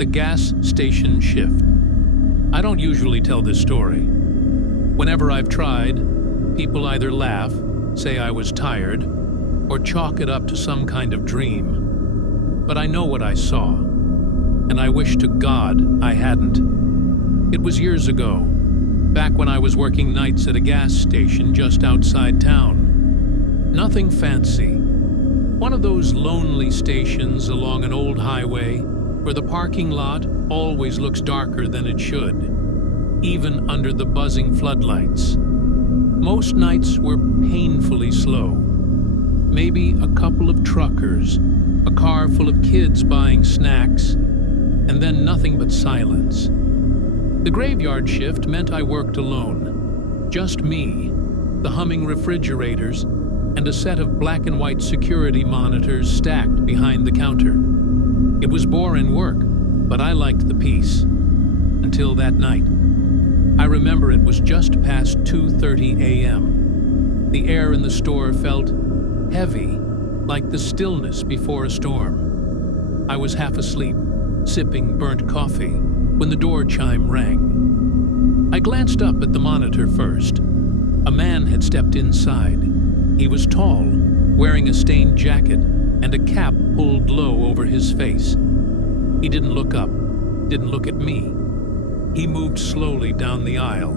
The gas station shift. I don't usually tell this story. Whenever I've tried, people either laugh, say I was tired, or chalk it up to some kind of dream. But I know what I saw, and I wish to God I hadn't. It was years ago, back when I was working nights at a gas station just outside town. Nothing fancy. One of those lonely stations along an old highway where the parking lot always looks darker than it should, even under the buzzing floodlights. Most nights were painfully slow. Maybe a couple of truckers, a car full of kids buying snacks, and then nothing but silence. The graveyard shift meant I worked alone. Just me, the humming refrigerators, and a set of black and white security monitors stacked behind the counter. It was boring work, but I liked the peace. Until that night. I remember it was just past 2:30 a.m. The air in the store felt heavy, like the stillness before a storm. I was half asleep, sipping burnt coffee, when the door chime rang. I glanced up at the monitor first. A man had stepped inside. He was tall, wearing a stained jacket and a cap pulled low over his face. He didn't look up, didn't look at me. He moved slowly down the aisle,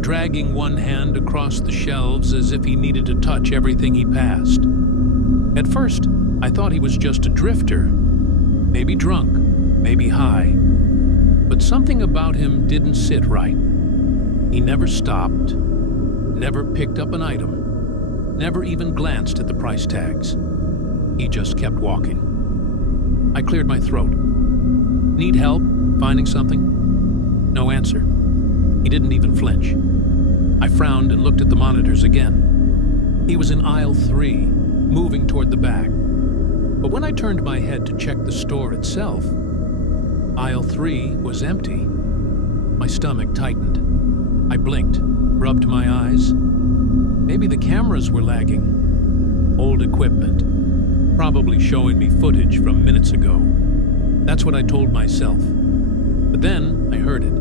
dragging one hand across the shelves as if he needed to touch everything he passed. At first, I thought he was just a drifter, maybe drunk, maybe high. But something about him didn't sit right. He never stopped, never picked up an item, never even glanced at the price tags. He just kept walking. I cleared my throat. Need help finding something? No answer. He didn't even flinch. I frowned and looked at the monitors again. He was in aisle 3, moving toward the back. But when I turned my head to check the store itself, aisle 3 was empty. My stomach tightened. I blinked, rubbed my eyes. Maybe the cameras were lagging. Old equipment. Probably showing me footage from minutes ago. That's what I told myself. But then I heard it.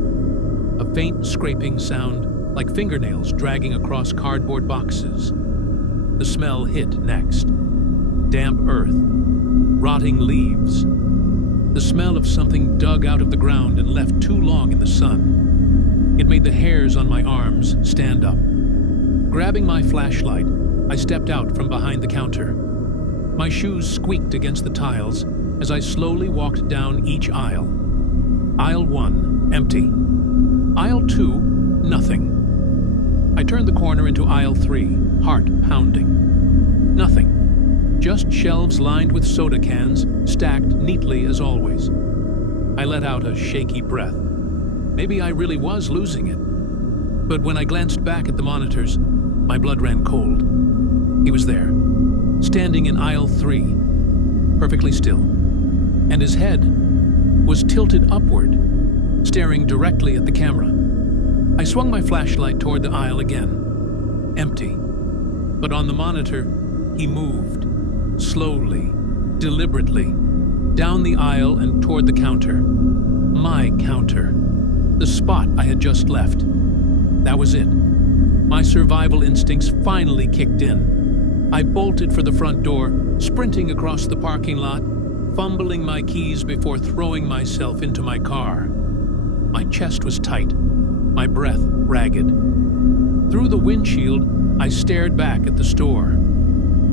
A faint scraping sound, like fingernails dragging across cardboard boxes. The smell hit next. Damp earth. Rotting leaves. The smell of something dug out of the ground and left too long in the sun. It made the hairs on my arms stand up. Grabbing my flashlight, I stepped out from behind the counter. My shoes squeaked against the tiles as I slowly walked down each aisle. Aisle 1, empty. Aisle 2, nothing. I turned the corner into aisle 3, heart pounding. Nothing. Just shelves lined with soda cans, stacked neatly as always. I let out a shaky breath. Maybe I really was losing it. But when I glanced back at the monitors, my blood ran cold. He was there, standing in aisle 3, perfectly still, and his head was tilted upward, staring directly at the camera. I swung my flashlight toward the aisle again. Empty. But on the monitor, he moved, slowly, deliberately, down the aisle and toward the counter. My counter. The spot I had just left. That was it. My survival instincts finally kicked in. I bolted for the front door, sprinting across the parking lot, fumbling my keys before throwing myself into my car. My chest was tight, my breath ragged. Through the windshield, I stared back at the store.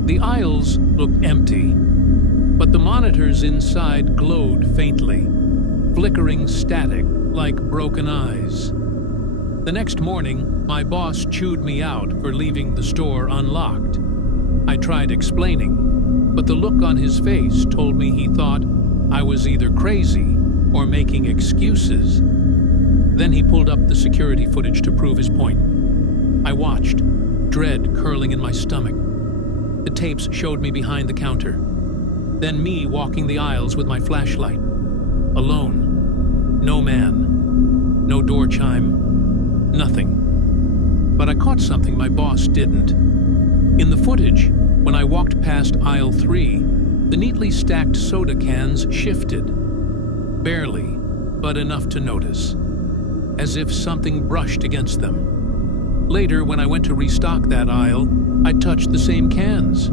The aisles looked empty, but the monitors inside glowed faintly, flickering static like broken eyes. The next morning, my boss chewed me out for leaving the store unlocked. I tried explaining, but the look on his face told me he thought I was either crazy or making excuses. Then he pulled up the security footage to prove his point. I watched, dread curling in my stomach. The tapes showed me behind the counter. Then me walking the aisles with my flashlight. Alone. No man. No door chime. Nothing. But I caught something my boss didn't. In the footage, when I walked past aisle 3, the neatly stacked soda cans shifted. Barely, but enough to notice, as if something brushed against them. Later, when I went to restock that aisle, I touched the same cans.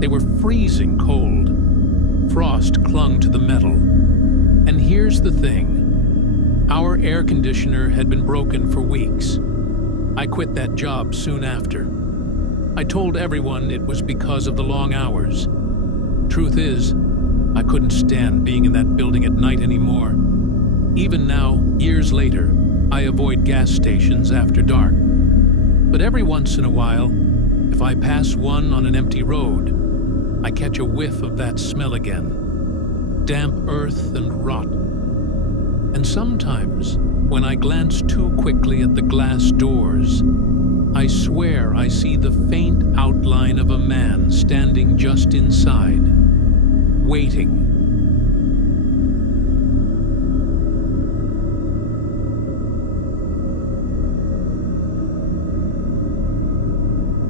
They were freezing cold. Frost clung to the metal. And here's the thing. Our air conditioner had been broken for weeks. I quit that job soon after. I told everyone it was because of the long hours. Truth is, I couldn't stand being in that building at night anymore. Even now, years later, I avoid gas stations after dark. But every once in a while, if I pass one on an empty road, I catch a whiff of that smell again. Damp earth and rot. And sometimes, when I glance too quickly at the glass doors, I swear I see the faint outline of a man standing just inside, waiting